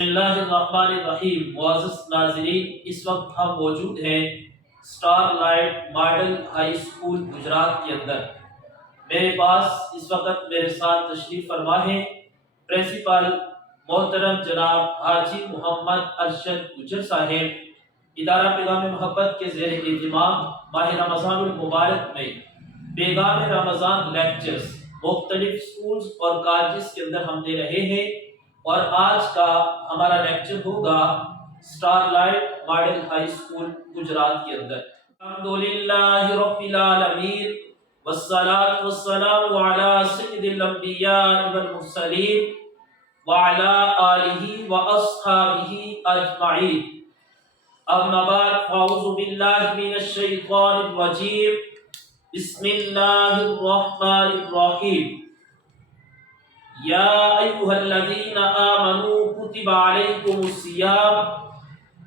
بسم اللہ الرحمن الرحیم۔ معزز ناظرین، اس وقت ہم موجود ہیں star light model high school Gujarat کے اندر۔ میرے پاس اس وقت میرے ساتھ تشریف فرما ہے پرنسپل محترم جناب حاجی محمد ارشد گجر صاحب۔ ادارہ پیغام محبت کے زیر اہتمام ماہ رمضان المبارک میں پیغام رمضان لیکچرز مختلف سکولز اور کالجز کے اندر ہم دے رہے ہیں، اور آج کا ہمارا لیکچر ہوگا star light model high school Gujarat کے اندر۔ الحمدللہ رب العالمین والصلاة والسلام علی سید الانبیاء والمرسلین وعلی آلہ واصحابہ اجمعین۔ اما بعد فاعوذ باللہ من الشیطان الرجیم، بسم اللہ الرحمن الرحیم۔ یا ایھا الذین آمنوا کتب علیکم الصیام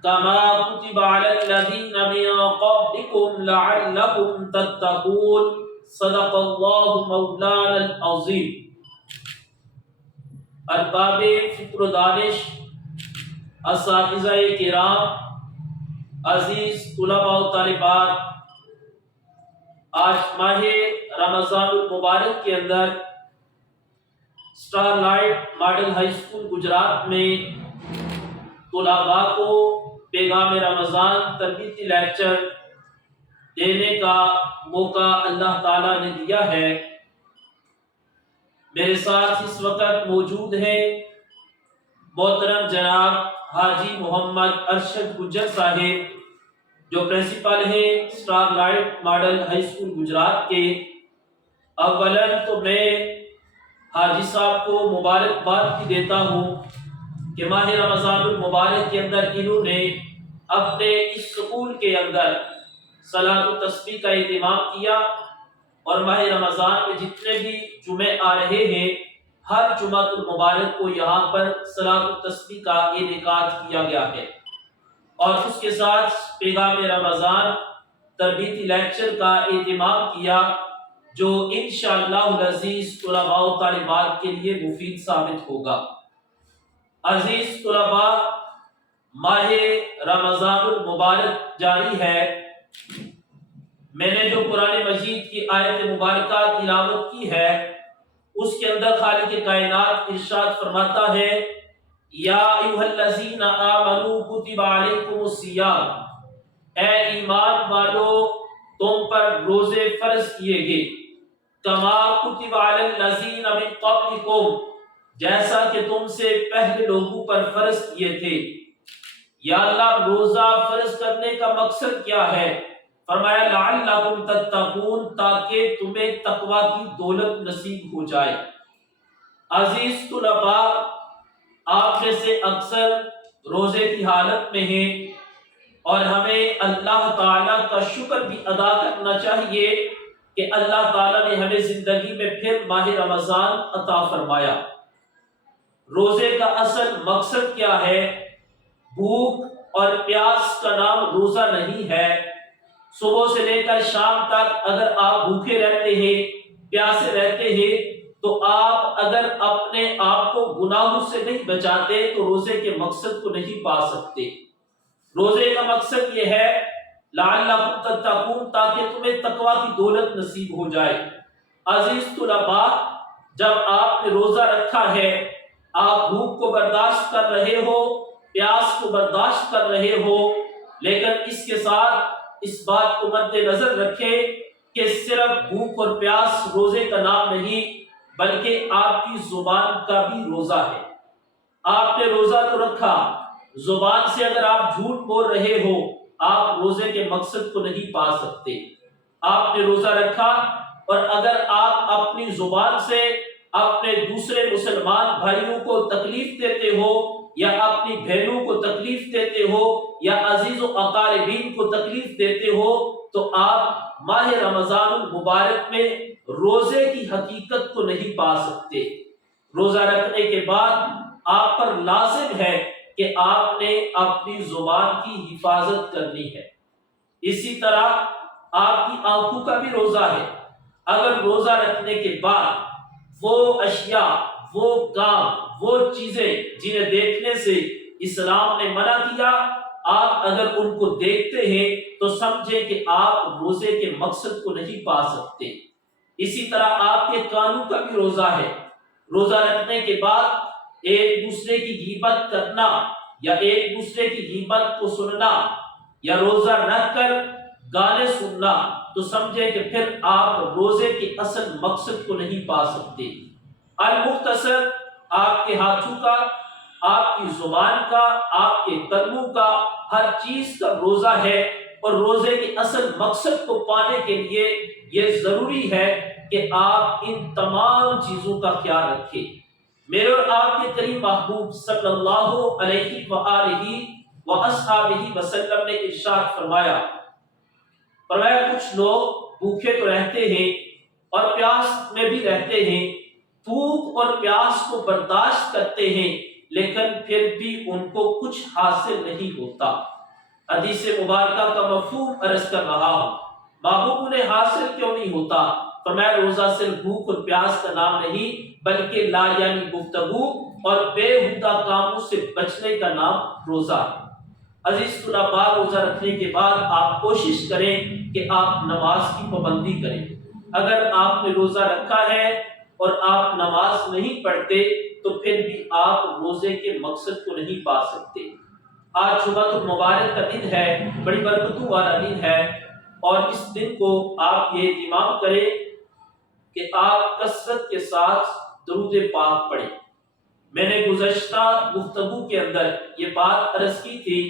کما کتب علی الذین من قبلکم لعلکم تتقون۔ صدق اللہ مولانا العظیم۔ ارباب فکر و دانش، اساتذہ کرام، عزیز طلباء و طالبات، آج ماہ رمضان المبارک کے اندر star light model high school Gujrat میں طلباء کو پیغام رمضان تربیتی لیکچر دینے کا موقع اللہ تعالیٰ نے دیا ہے۔ میرے ساتھ اس وقت موجود ہیں محترم جناب حاجی محمد ارشد گجر صاحب، جو پرنسپل ہیں star light model high school Gujarat کے۔ اولاً تو میں حاجی صاحب کو مبارکباد کی دیتا ہوں کہ ماہ رمضان المبارک کے اندر انہوں نے اپنے اس سکول کے اندر صلاۃ و تسبیح کا اہتمام کیا، اور ماہ رمضان میں جتنے بھی جمعے آ رہے ہیں ہر جمعہ المبارک کو یہاں پر صلاۃ و تسبیح کا انعقاد کیا گیا ہے، اور اس کے ساتھ پیغام رمضان تربیتی لیکچر کا اہتمام کیا، جو انشاءاللہ العزیز طلباء و طالبات کے لیے مفید ثابت ہوگا۔ عزیز طلباء، ماہ رمضان المبارک جاری ہے۔ میں نے جو قرآن مجید کی آیت مبارکہ تلاوت کی ہے، اس کے اندر خالق کائنات ارشاد فرماتا ہے، یا ایھا الذین آمنوا کتب علیکم الصیام، اے ایمان والو تم پر روزے فرض کیے گئے، کما کتب علی الذین من قبلکم، جیسا کہ تم سے پہلے لوگوں پر فرض کیے تھے۔ یا اللہ، روزہ فرض کرنے کا مقصد کیا ہے؟ فرمایا لعلکم تتقون، تاکہ تمہیں تقوی کی دولت نصیب ہو جائے۔ عزیز طلباء، آپ میں سے اکثر روزے کی حالت میں ہیں، اور ہمیں اللہ تعالیٰ کا شکر بھی ادا کرنا چاہیے کہ اللہ تعالیٰ نے ہمیں زندگی میں پھر ماہ رمضان عطا فرمایا۔ روزے کا اصل مقصد کیا ہے؟ بھوک اور پیاس کا نام روزہ نہیں ہے۔ صبح سے لے کر شام تک اگر آپ بھوکے رہتے ہیں، پیاسے رہتے ہیں، تو آپ اگر اپنے آپ کو گناہوں سے نہیں بچاتے تو روزے کے مقصد کو نہیں پا سکتے۔ روزے کا مقصد یہ ہے لعلکم تتقون، تاکہ تمہیں تقوی کی دولت نصیب ہو جائے۔ عزیز طلباء، جب آپ نے روزہ رکھا ہے، آپ بھوک کو برداشت کر رہے ہو، پیاس کو برداشت کر رہے ہو، لیکن اس کے ساتھ اس بات کو مد نظر رکھیں کہ صرف بھوک اور پیاس روزے کا نام نہیں، بلکہ آپ کی زبان کا بھی روزہ ہے۔ آپ نے روزہ تو رکھا، زبان سے اگر آپ جھوٹ بول رہے ہو، آپ روزے کے مقصد کو نہیں پا سکتے۔ آپ نے روزہ رکھا، اور اگر آپ اپنی زبان سے اپنے دوسرے مسلمان بھائیوں کو تکلیف دیتے ہو، یا اپنی بہنوں کو تکلیف دیتے ہو، یا عزیز و اقاربین کو تکلیف دیتے ہو، تو آپ ماہ رمضان المبارک میں روزے کی حقیقت کو نہیں پا سکتے۔ روزہ رکھنے کے بعد آپ پر لازم ہے کہ آپ نے اپنی زبان کی حفاظت کرنی ہے۔ اسی طرح آپ کی آنکھوں کا بھی روزہ ہے۔ اگر روزہ رکھنے کے بعد وہ اشیاء، وہ کام، وہ چیزیں جنہیں دیکھنے سے اسلام نے منع کیا، آپ اگر ان کو دیکھتے ہیں تو سمجھیں کہ آپ روزے کے مقصد کو نہیں پا سکتے۔ اسی طرح آپ کے قانون کا بھی روزہ ہے۔ روزہ رکھنے کے بعد ایک دوسرے کی غیبت کرنا یا ایک دوسرے کی غیبت کو سننا یا روزہ رکھ کر گانے سننا، تو سمجھے کہ پھر آپ روزے کے اصل مقصد کو نہیں پا سکتے۔ المختصر، آپ کے ہاتھوں کا، آپ کی زبان کا، آپ کے قدموں کا، ہر چیز کا روزہ ہے، اور روزے کے اصل مقصد کو پانے کے لیے یہ ضروری ہے کہ آپ ان تمام چیزوں کا خیال رکھیں۔ میرے اور آپ کے کریم محبوب صلی اللہ علیہ وآلہ وصحبہ وسلم نے ارشاد فرمایا کچھ لوگ بھوکے تو رہتے ہیں اور پیاس میں بھی رہتے ہیں، بھوک اور پیاس کو برداشت کرتے ہیں، لیکن پھر بھی ان کو کچھ حاصل نہیں ہوتا۔ حدیث مبارکہ کا مفہوم عرض کر رہا ہوں، محبوب انہیں حاصل کیوں نہیں ہوتا؟ فرمایا روزہ صرف بھوک اور پیاس کا نام نہیں، بلکہ لا یعنی گفتگو اور بےہودہ کاموں سے بچنے کا نام روزہ ہے۔ عزیز طلباء، روزہ رکھنے کے بعد آپ کوشش کریں کہ آپ نماز کی پابندی کریں۔ اگر آپ نے روزہ رکھا ہے اور آپ نماز نہیں پڑھتے تو پھر بھی آپ روزے کے مقصد کو نہیں پا سکتے۔ آج جمعۃ المبارک کا دن ہے، بڑی برکتوں والا دن ہے، اور اس دن کو آپ یہ اہتمام کریں کہ آپ کثرت کے ساتھ درود پاک پڑھیں۔ میں نے گزشتہ گفتگو کے اندر یہ بات عرض کی تھی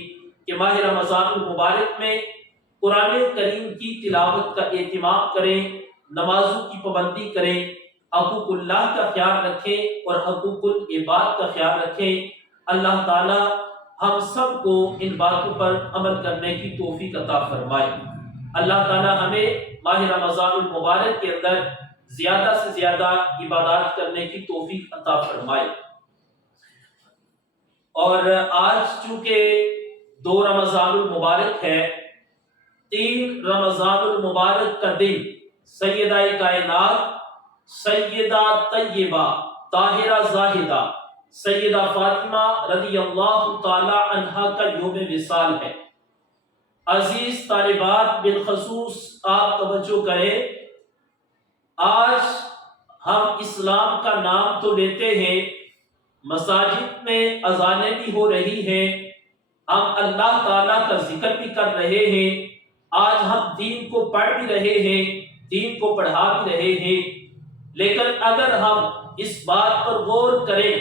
کہ ماہ رمضان المبارک میں قرآن کریم کی تلاوت کا اہتمام کریں، نمازوں کی پابندی کریں، حقوق اللہ کا خیال رکھیں اور حقوق العباد کا خیال رکھیں۔ اللہ تعالی ہم سب کو ان باتوں پر عمل کرنے کی توفیق عطا فرمائے۔ اللہ تعالی ہمیں ماہ رمضان المبارک کے اندر زیادہ سے زیادہ عبادات کرنے کی توفیق عطا فرمائے۔ اور آج چونکہ 2 رمضان المبارک ہے، 3 رمضان المبارک کا دن سیدہ کائنات، سیدہ طیبہ طاہرہ زاہدہ سیدہ فاطمہ رضی اللہ تعالی عنہا کا یوم وصال ہے۔ عزیز طالبات، بالخصوص آپ توجہ کریں، آج ہم اسلام کا نام تو لیتے ہیں، مساجد میں اذانیں بھی ہو رہی ہیں، ہم اللہ تعالیٰ کا ذکر بھی کر رہے ہیں، آج ہم دین کو پڑھ بھی رہے ہیں، دین کو پڑھا بھی رہے ہیں، لیکن اگر ہم اس بات پر غور کریں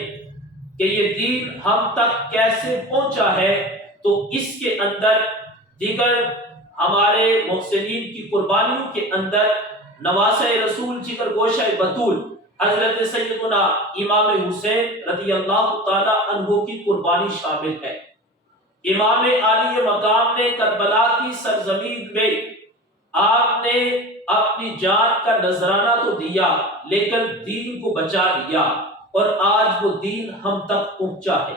کہ یہ دین ہم تک کیسے پہنچا ہے، تو اس کے اندر دیگر ہمارے محسنین کی قربانیوں کے اندر نواسہ رسول جگر گوشہ بطول حضرت سیدنا امام حسین رضی اللہ تعالی عنہ کی قربانی شامل ہے۔ امام عالی مقام نے کربلا کی سرزمین میں آپ نے اپنی جان کا نذرانہ تو دیا، لیکن دین کو بچا لیا، اور آج وہ دین ہم تک پہنچا ہے۔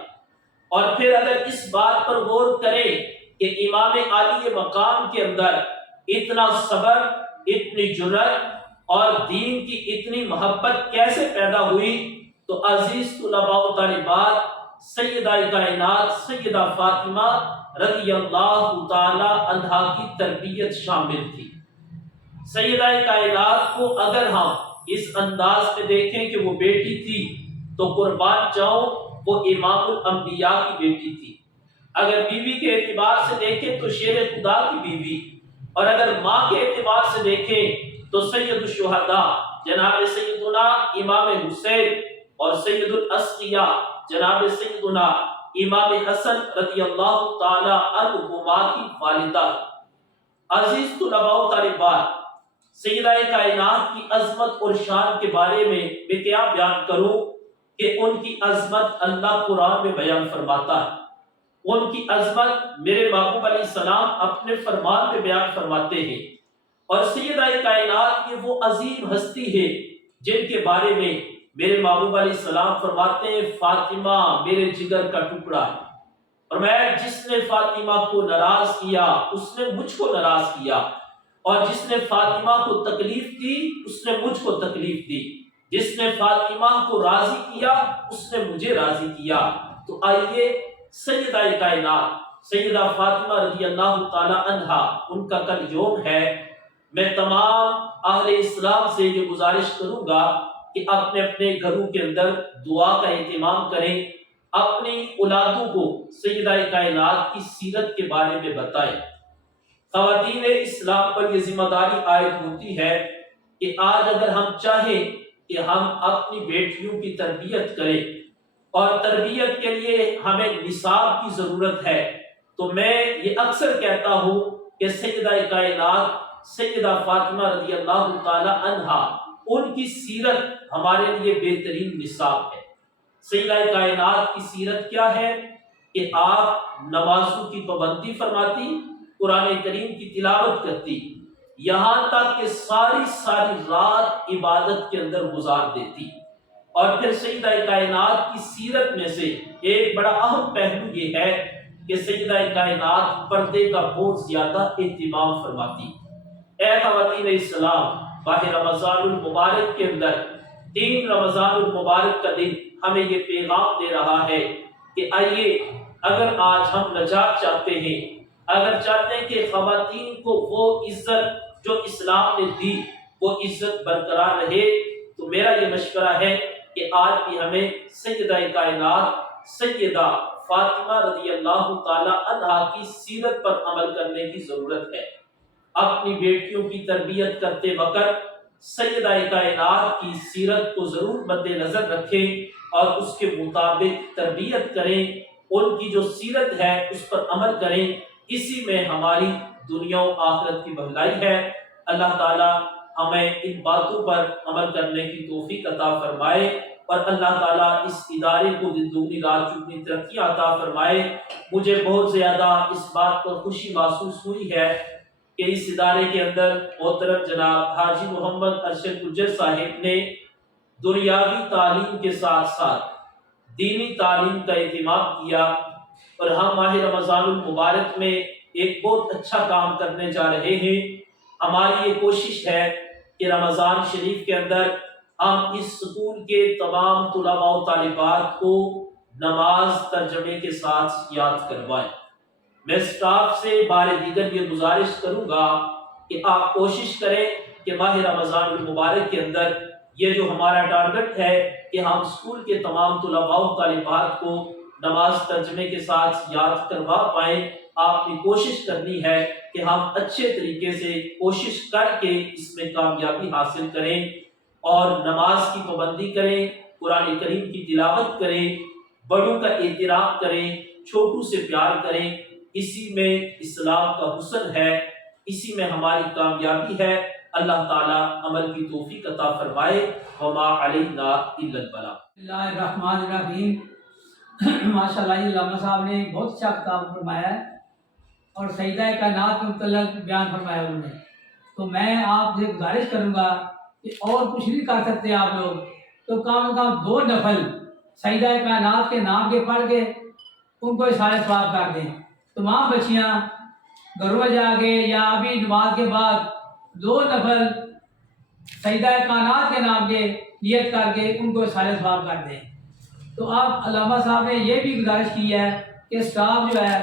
اور پھر اگر اس بات پر غور کریں کہ امام عالی مقام کے اندر اتنا صبر، اتنی جرأت اور دین کی اتنی محبت کیسے پیدا ہوئی، تو عزیز طلباء و طالبات، سیدہ کائنات سیدہ فاطمہ رضی اللہ تعالی عنہا کی تربیت شامل تھی۔ سیدہ کائنات کو اگر ہم اس انداز میں دیکھیں کہ وہ بیٹی تھی، تو قربان جاؤں وہ امام الانبیاء کی بیٹی تھی۔ اگر بیوی کے اعتبار سے دیکھیں تو شیر خدا کی بیوی، اور اگر ماں کے اعتبار سے دیکھیں تو سید الشہداء جناب سیدنا امام حسین اور سید الاسقیاء جناب سیدنا امام حسن رضی اللہ تعالی عنہما کی والدہ۔ عزیز طلباء و طالبات، سیدہ کائنات کی عظمت اور شان کے بارے میں کیا بیان کروں کہ ان کی عظمت اللہ قرآن میں بیان فرماتا ہے۔ ان کی عظمت میرے محبوب علیہ السلام اپنے فرمان میں بیان فرماتے ہیں، اور سیدہ کائنات یہ وہ عظیم ہستی ہے جن کے بارے میں میرے محبوب علیہ السلام فرماتے ہیں فاطمہ میرے جگر کا ٹکڑا ہے، اور میں جس نے فاطمہ کو ناراض کیا اس نے مجھ کو ناراض کیا، اور جس نے فاطمہ کو تکلیف دی اس نے مجھ کو تکلیف دی، جس نے فاطمہ کو راضی کیا اس نے مجھے راضی کیا۔ تو آئیے سیدہ کائنات سیدہ فاطمہ رضی اللہ تعالی عنہا، ان کا کل یوم ہے۔ میں تمام اہل اسلام سے یہ گزارش کروں گا کہ اپنے اپنے گھروں کے اندر دعا کا اہتمام کریں، اپنی اولادوں کو سیدہ کائنات کی سیرت کے بارے میں بتائیں۔ خواتین اسلام پر یہ ذمہ داری عائد ہوتی ہے کہ آج اگر ہم چاہیں کہ ہم اپنی بیٹیوں کی تربیت کریں اور تربیت کے لیے ہمیں نصاب کی ضرورت ہے، تو میں یہ اکثر کہتا ہوں کہ سیدہ کائنات سیدہ فاطمہ رضی اللہ تعالی عنہا، ان کی سیرت ہمارے لیے بہترین نصاب ہے۔ سیدہ کائنات کی سیرت کیا ہے کہ آپ نمازوں کی پابندی فرماتی، قرآن کریم کی تلاوت کرتی، یہاں تک کہ ساری رات عبادت کے اندر گزار دیتی۔ اور پھر سیدہ کائنات کی سیرت میں سے ایک بڑا اہم پہلو یہ ہے کہ سیدہ کائنات پردے کا بہت زیادہ اہتمام فرماتی۔ اے خواتین اسلام، ماہ رمضان المبارک کے اندر 3 رمضان المبارک کا دن ہمیں یہ پیغام دے رہا ہے کہ آئیے، اگر آج ہم نجات چاہتے ہیں، اگر چاہتے ہیں کہ خواتین کو وہ عزت جو اسلام نے دی وہ عزت برقرار رہے، تو میرا یہ مشورہ ہے کہ آج بھی ہمیں سیدہ کائنات سیدہ فاطمہ رضی اللہ تعالی عنہا کی سیرت پر عمل کرنے کی ضرورت ہے۔ اپنی بیٹیوں کی تربیت کرتے وقت سیدہ کائنات کی سیرت کو ضرور مد نظر رکھیں اور اس کے مطابق تربیت کریں، ان کی جو سیرت ہے اس پر عمل کریں، اسی میں ہماری دنیا و آخرت کی بھلائی ہے۔ اللہ تعالی ہمیں ان باتوں پر عمل کرنے کی توفیق عطا فرمائے، اور اللہ تعالیٰ اس ادارے کو دن دگنی رات چگنی ترقی عطا فرمائے۔ مجھے بہت زیادہ اس بات پر خوشی محسوس ہوئی ہے کہ اس ادارے کے اندر محترم جناب حاجی محمد ارشد گجر صاحب نے دنیاوی تعلیم کے ساتھ ساتھ دینی تعلیم کا اہتمام کیا، اور ہم ماہ رمضان المبارک میں ایک بہت اچھا کام کرنے جا رہے ہیں۔ ہماری یہ کوشش ہے کہ رمضان شریف کے اندر ہم اس سکول کے تمام طلباء و طالبات کو نماز ترجمے کے ساتھ یاد کروائیں۔ میں اسٹاف سے بار دیگر یہ گزارش کروں گا کہ آپ کوشش کریں کہ ماہ رمضان المبارک کے اندر یہ جو ہمارا ٹارگٹ ہے کہ ہم سکول کے تمام طلباء و طالبات کو نماز ترجمے کے ساتھ یاد کروا پائیں۔ آپ کی کوشش کرنی ہے کہ ہم اچھے طریقے سے کوشش کر کے اس میں کامیابی حاصل کریں، اور نماز کی پابندی کریں، قرآن کریم کی تلاوت کریں، بڑوں کا احترام کریں، چھوٹوں سے پیار کریں۔ اسی میں اسلام کا حسن ہے، اسی میں ہماری کامیابی ہے۔ اللہ تعالیٰ عمل کی توفیق عطا فرمائے۔ وما علینا الا البلاغ۔ بسم اللہ الرحمن الرحیم۔ ماشاءاللہ علامہ صاحب نے بہت اچھا خطاب فرمایا ہے اور سیدہ کائنات کے متعلق بیان فرمایا انہوں نے۔ تو میں آپ سے گزارش کروں گا کہ اور کچھ نہیں کر سکتے آپ لوگ تو کم از کم 2 نفل سیدہ کائنات کے نام کے پڑھ کے ان کو اشارہ ثواب کر دیں۔ تمام بچیاں گھروں میں جا کے یا ابھی نماز کے بعد 2 نفل سیدہ کائنات کے نام کے نیت کر کے ان کو اشارہ ثواب کر دیں۔ تو اب علامہ صاحب نے یہ بھی گزارش کی ہے کہ اسٹاف جو ہے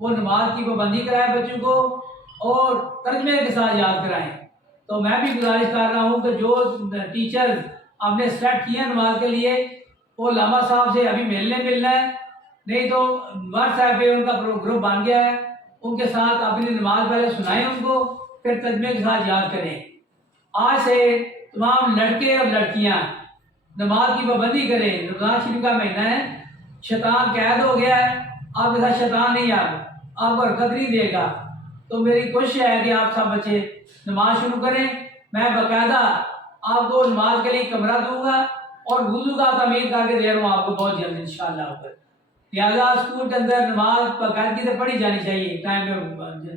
وہ نماز کی پابندی کرائے بچوں کو اور ترجمے کے ساتھ یاد کرائیں۔ تو میں بھی گزارش کر رہا ہوں کہ جو ٹیچر آپ نے سلیکٹ کیے ہیں نماز کے لیے وہ علامہ صاحب سے ابھی ملنا ہے، نہیں تو واٹس ایپ پہ ان کا گروپ بن گیا ہے، ان کے ساتھ اپنی نماز پہلے سنائیں ان کو، پھر ترجمے کے ساتھ یاد کریں۔ آج سے تمام لڑکے اور لڑکیاں نماز کی پابندی کریں۔ رمضان شریف کا مہینہ ہے، شیطان قید ہو گیا ہے، آپ کے ساتھ شیطان نہیں آپ کو حرکت نہیں دے گا۔ تو میری کوشش ہے کہ آپ سب بچے نماز شروع کریں۔ میں باقاعدہ آپ کو نماز کے لیے کمرہ دوں گا اور وضو کا تعمیر کر کے دے رہا ہوں آپ کو بہت جلد انشاءاللہ۔ لہٰذا اسکول کے اندر نماز باقاعدگی سے پڑھی جانی چاہیے،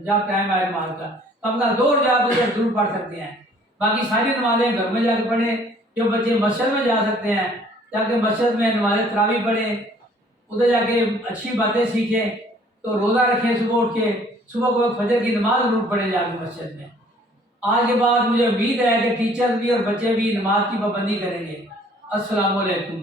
جب ٹائم آئے نماز کا کم از کم 2 رکعت ضرور پڑھ سکتے ہیں۔ باقی ساری نمازیں گھر میں جا کے پڑھیں۔ جو بچے مسجد میں جا سکتے ہیں جا کے مسجد میں نماز تراویح پڑھیں، ادھر جا کے اچھی باتیں سیکھیں۔ تو روزہ رکھیں، صبح اٹھ کے صبح کو فجر کی نماز ضرور پڑھیں جا کے مسجد میں۔ آج کے بعد مجھے امید ہے کہ ٹیچر بھی اور بچے بھی نماز کی پابندی کریں گے۔ السلام علیکم۔